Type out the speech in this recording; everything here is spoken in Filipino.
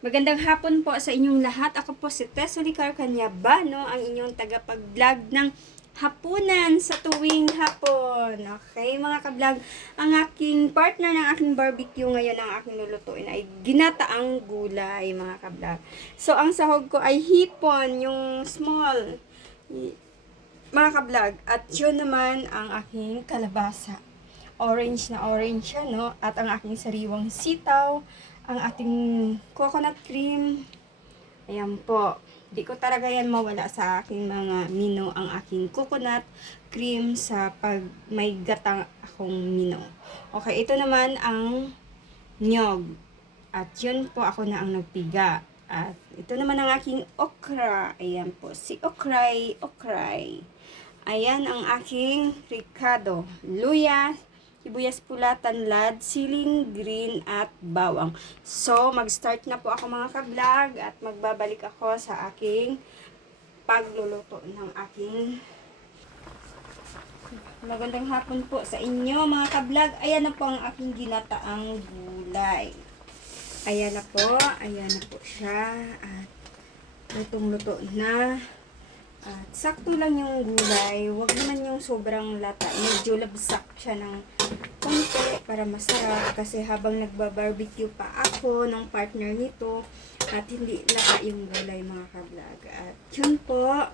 Magandang hapon po sa inyong lahat. Ako po si Tessie Carcanyabano, ang inyong tagapag-vlog ng hapunan sa tuwing hapon. Okay, mga ka-vlog, ang aking partner ng aking barbecue ngayon, ang aking lulutuin ay ginataang gulay, mga ka-vlog. So, ang sahog ko ay hipon, yung small, mga ka-vlog. At yun naman ang aking kalabasa. Orange na orange siya, no? At ang aking sariwang sitaw, ang ating coconut cream. Ayan po. Di ko talaga yan mawala sa aking mga mino, ang aking coconut cream sa pag may gatang akong mino. Okay, ito naman ang nyog. At yun po, ako na ang nagpiga. At ito naman ang aking okra. Ayan po, si okray. Ayan ang aking ricado. Luya, sibuyas pula, tanlad, siling green at bawang. So, mag-start na po ako mga ka-vlog at magbabalik ako sa aking pagluluto ng aking magandang hapon po sa inyo mga ka-vlog. Ayan na po ang aking ginataang gulay. Ayan na po siya at lutong-luto na. At sakto lang yung gulay, wag naman yung sobrang lata. Medyo labsak siya ng konti para masarap kasi habang nagba-barbecue pa ako ng partner nito at hindi lata yung gulay mga ka-vlog. At yun po,